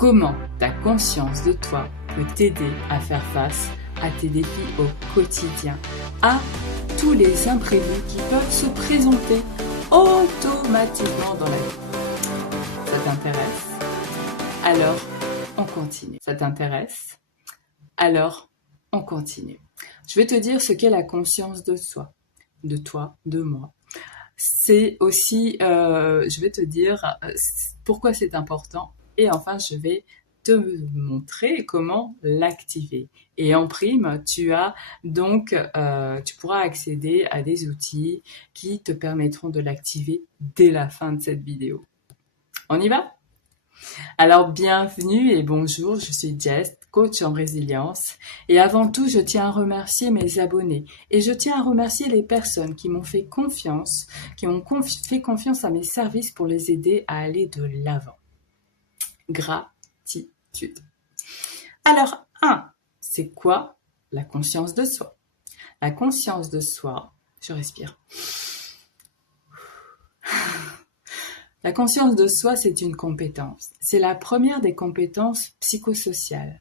Comment ta conscience de toi peut t'aider à faire face à tes défis au quotidien, à tous les imprévus qui peuvent se présenter automatiquement dans la vie. Ça t'intéresse? Alors, on continue. Ça t'intéresse? Alors, on continue. Je vais te dire ce qu'est la conscience de soi, de toi, de moi. C'est aussi, je vais te dire pourquoi c'est important et enfin, je vais te montrer comment l'activer. Et en prime, tu pourras accéder à des outils qui te permettront de l'activer dès la fin de cette vidéo. On y va? Alors, bienvenue et bonjour, je suis Jess, coach en résilience. Et avant tout, je tiens à remercier mes abonnés. Et je tiens à remercier les personnes qui m'ont fait confiance, qui ont fait confiance à mes services pour les aider à aller de l'avant. Gratitude. Alors, c'est quoi la conscience de soi? La conscience de soi, je respire. La conscience de soi, c'est une compétence. C'est la première des compétences psychosociales.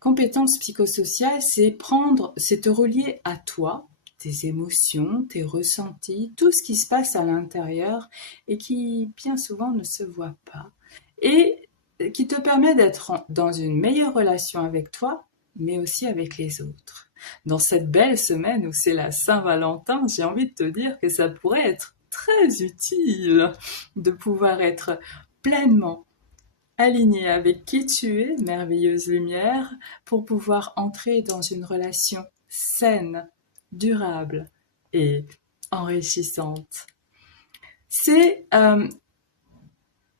Compétence psychosociale, c'est te relier à toi, tes émotions, tes ressentis, tout ce qui se passe à l'intérieur et qui bien souvent ne se voit pas. Et qui te permet d'être dans une meilleure relation avec toi, mais aussi avec les autres. Dans cette belle semaine où c'est la Saint-Valentin, j'ai envie de te dire que ça pourrait être très utile de pouvoir être pleinement aligné avec qui tu es, merveilleuse lumière, pour pouvoir entrer dans une relation saine, durable et enrichissante.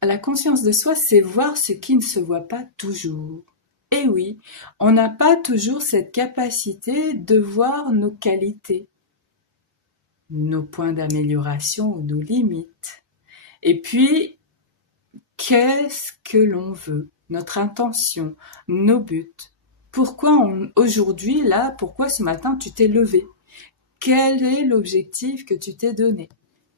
La conscience de soi, c'est voir ce qui ne se voit pas toujours. Et oui, on n'a pas toujours cette capacité de voir nos qualités, nos points d'amélioration ou nos limites. Et puis, qu'est-ce que l'on veut? Notre intention, nos buts. Pourquoi aujourd'hui, là, pourquoi ce matin tu t'es levé? Quel est l'objectif que tu t'es donné?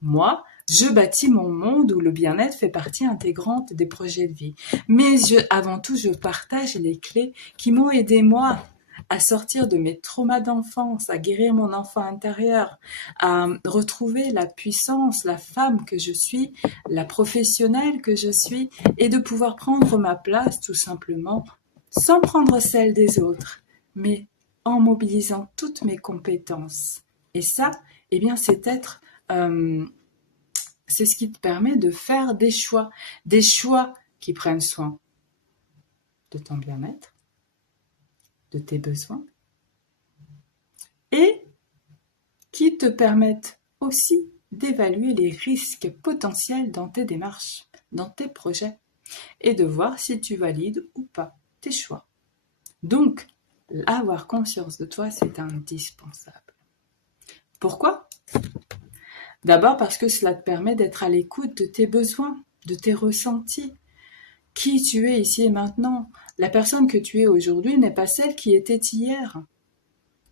Moi, je bâtis mon monde où le bien-être fait partie intégrante des projets de vie. Mais avant tout, je partage les clés qui m'ont aidé moi à sortir de mes traumas d'enfance, à guérir mon enfant intérieur, à retrouver la puissance, la femme que je suis, la professionnelle que je suis, et de pouvoir prendre ma place tout simplement, sans prendre celle des autres, mais en mobilisant toutes mes compétences. Et ça, eh bien, c'est ce qui te permet de faire des choix qui prennent soin de ton bien-être, de tes besoins, et qui te permettent aussi d'évaluer les risques potentiels dans tes démarches, dans tes projets, et de voir si tu valides ou pas tes choix. Donc, avoir conscience de toi, c'est indispensable. Pourquoi ? D'abord parce que cela te permet d'être à l'écoute de tes besoins, de tes ressentis. Qui tu es ici et maintenant. La personne que tu es aujourd'hui n'est pas celle qui était hier.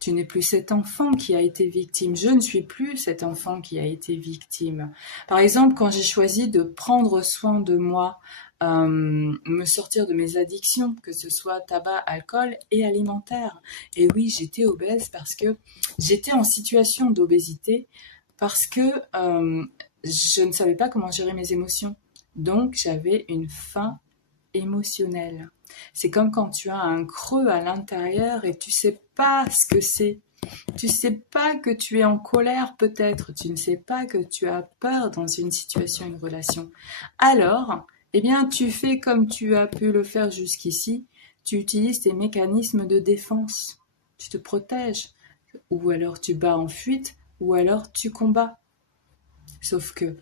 Tu n'es plus cet enfant qui a été victime. Je ne suis plus cet enfant qui a été victime. Par exemple, quand j'ai choisi de prendre soin de moi, me sortir de mes addictions, que ce soit tabac, alcool et alimentaire. Et oui, j'étais obèse parce que j'étais en situation d'obésité, parce que je ne savais pas comment gérer mes émotions. Donc, j'avais une faim émotionnelle. C'est comme quand tu as un creux à l'intérieur et tu sais pas ce que c'est. Tu sais pas que tu es en colère peut-être. Tu ne sais pas que tu as peur dans une situation, une relation. Alors, eh bien, tu fais comme tu as pu le faire jusqu'ici. Tu utilises tes mécanismes de défense. Tu te protèges. Ou alors tu bats en fuite, ou alors tu combats. Sauf que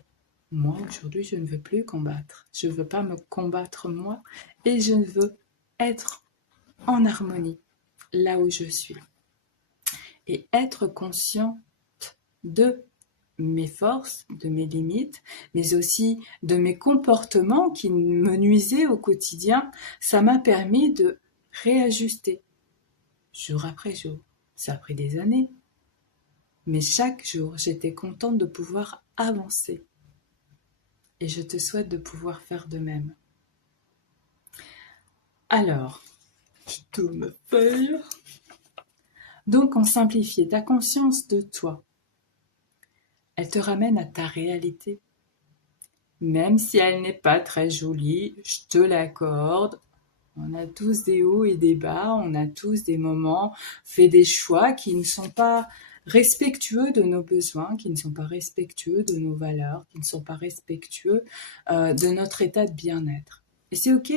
moi, aujourd'hui, je ne veux plus combattre. Je ne veux pas me combattre moi et je veux être en harmonie là où je suis. Et être consciente de mes forces, de mes limites, mais aussi de mes comportements qui me nuisaient au quotidien, ça m'a permis de réajuster jour après jour. Ça a pris des années. Mais chaque jour, j'étais contente de pouvoir avancer. Et je te souhaite de pouvoir faire de même. Alors, je tourne ma feuille. Donc, en simplifié, ta conscience de toi, elle te ramène à ta réalité. Même si elle n'est pas très jolie, je te l'accorde. On a tous des hauts et des bas, on a tous des moments, fait des choix qui ne sont pas respectueux de nos besoins, qui ne sont pas respectueux de nos valeurs, qui ne sont pas respectueux de notre état de bien-être. Et c'est ok.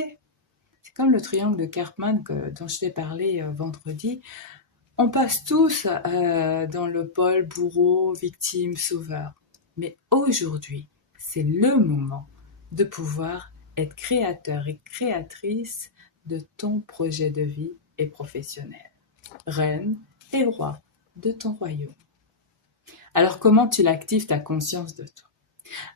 C'est comme le triangle de Karpman dont je t'ai parlé vendredi. On passe tous dans le pôle bourreau, victime, sauveur. Mais aujourd'hui, c'est le moment de pouvoir être créateur et créatrice de ton projet de vie et professionnel. Reine et roi de ton royaume. Alors comment tu l'actives ta conscience de toi?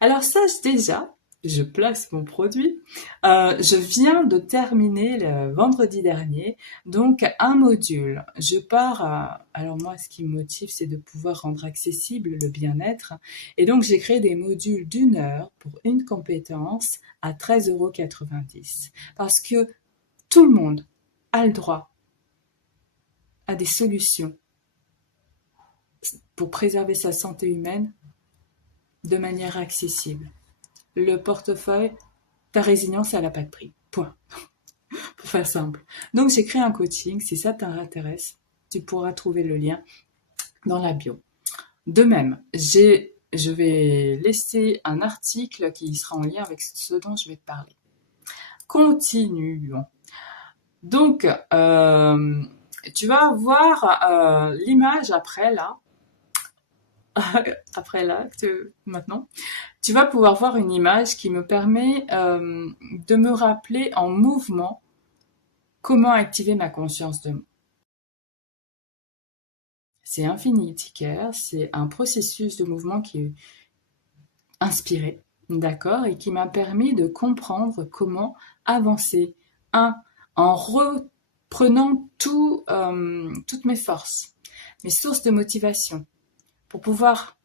Alors sache déjà, je place mon produit, je viens de terminer le vendredi dernier, donc un module. Je pars, alors moi ce qui me motive c'est de pouvoir rendre accessible le bien-être et donc j'ai créé des modules d'1 heure pour une compétence à 13,90 € parce que tout le monde a le droit à des solutions pour préserver sa santé humaine de manière accessible. Le portefeuille, ta résilience, elle n'a pas de prix. Point. Pour faire simple. Donc, j'ai créé un coaching. Si ça t'intéresse, tu pourras trouver le lien dans la bio. De même, je vais laisser un article qui sera en lien avec ce dont je vais te parler. Continuons. Donc, tu vas voir l'image après là. Après là, maintenant. Tu vas pouvoir voir une image qui me permet de me rappeler en mouvement comment activer ma conscience de moi. C'est Infinity Care, c'est un processus de mouvement qui est inspiré, d'accord, et qui m'a permis de comprendre comment avancer. En reprenant toutes mes forces, mes sources de motivation, pour pouvoir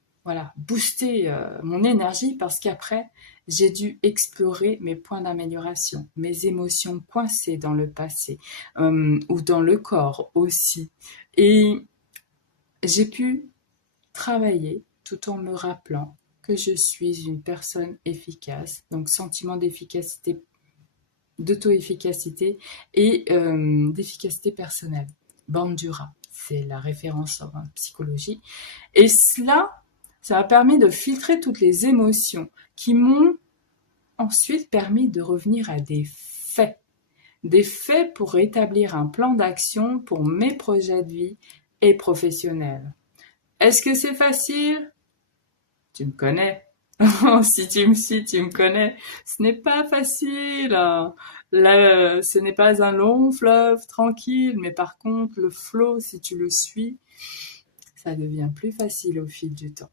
booster mon énergie parce qu'après, j'ai dû explorer mes points d'amélioration, mes émotions coincées dans le passé ou dans le corps aussi. Et j'ai pu travailler tout en me rappelant que je suis une personne efficace, donc sentiment d'efficacité, d'auto-efficacité et d'efficacité personnelle. Bandura, c'est la référence en psychologie. Et cela, ça m'a permis de filtrer toutes les émotions qui m'ont ensuite permis de revenir à des faits. Des faits pour établir un plan d'action pour mes projets de vie et professionnels. Est-ce que c'est facile? Tu me connais. Si tu me suis, tu me connais. Ce n'est pas facile. Là, ce n'est pas un long fleuve tranquille, mais par contre, le flot, si tu le suis, ça devient plus facile au fil du temps.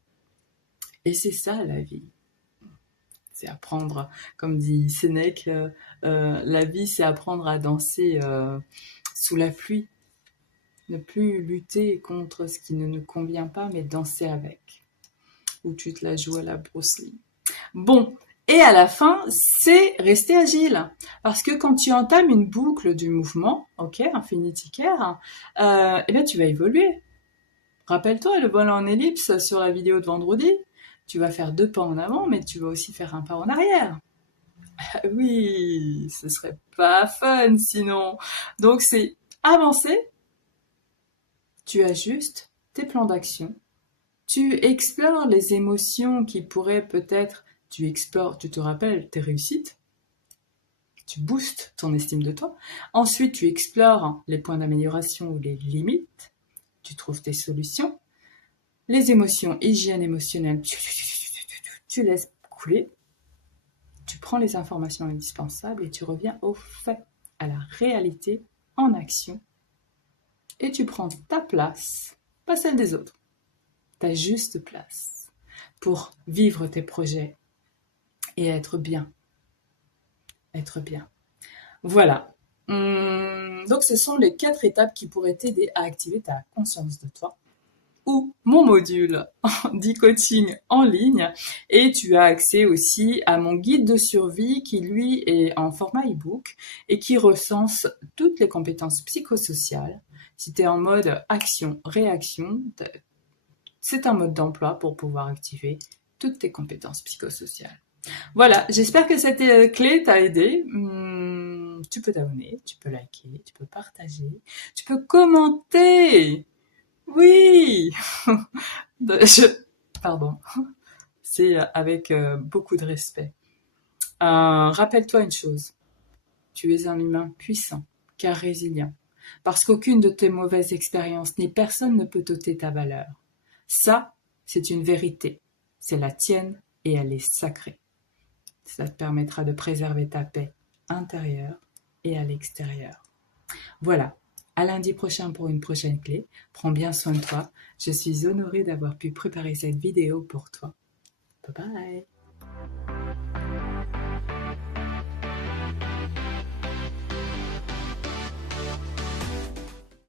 Et c'est ça la vie. C'est apprendre, comme dit Sénèque, la vie c'est apprendre à danser sous la pluie. Ne plus lutter contre ce qui ne nous convient pas, mais danser avec. Ou tu te la joues à la Bruce Lee. Bon, et à la fin, c'est rester agile. Parce que quand tu entames une boucle du mouvement, ok, Infinity Care, eh bien tu vas évoluer. Rappelle-toi le vol en ellipse sur la vidéo de vendredi. Tu vas faire 2 pas en avant, mais tu vas aussi faire un pas en arrière. Ah oui, ce serait pas fun sinon. Donc c'est avancer, tu ajustes tes plans d'action, tu explores les émotions qui pourraient peut-être, tu te rappelles tes réussites, tu boostes ton estime de toi. Ensuite, tu explores les points d'amélioration ou les limites, tu trouves tes solutions. Les émotions, hygiène émotionnelle, tu laisses couler, tu prends les informations indispensables et tu reviens au fait, à la réalité, en action. Et tu prends ta place, pas celle des autres, ta juste place, pour vivre tes projets et être bien. Être bien. Voilà. Donc ce sont les 4 étapes qui pourraient t'aider à activer ta conscience de toi. ou mon module d'e-coaching en ligne. Et tu as accès aussi à mon guide de survie qui, lui, est en format e-book et qui recense toutes les compétences psychosociales. Si tu es en mode action-réaction, c'est un mode d'emploi pour pouvoir activer toutes tes compétences psychosociales. Voilà, j'espère que cette clé t'a aidé. Tu peux t'abonner, tu peux liker, tu peux partager, tu peux commenter. Oui. Pardon, c'est avec beaucoup de respect. Rappelle-toi une chose, tu es un humain puissant, car résilient, parce qu'aucune de tes mauvaises expériences ni personne ne peut ôter ta valeur. Ça, c'est une vérité, c'est la tienne et elle est sacrée. Ça te permettra de préserver ta paix intérieure et à l'extérieur. Voilà, à lundi prochain pour une prochaine clé. Prends bien soin de toi. Je suis honorée d'avoir pu préparer cette vidéo pour toi. Bye bye.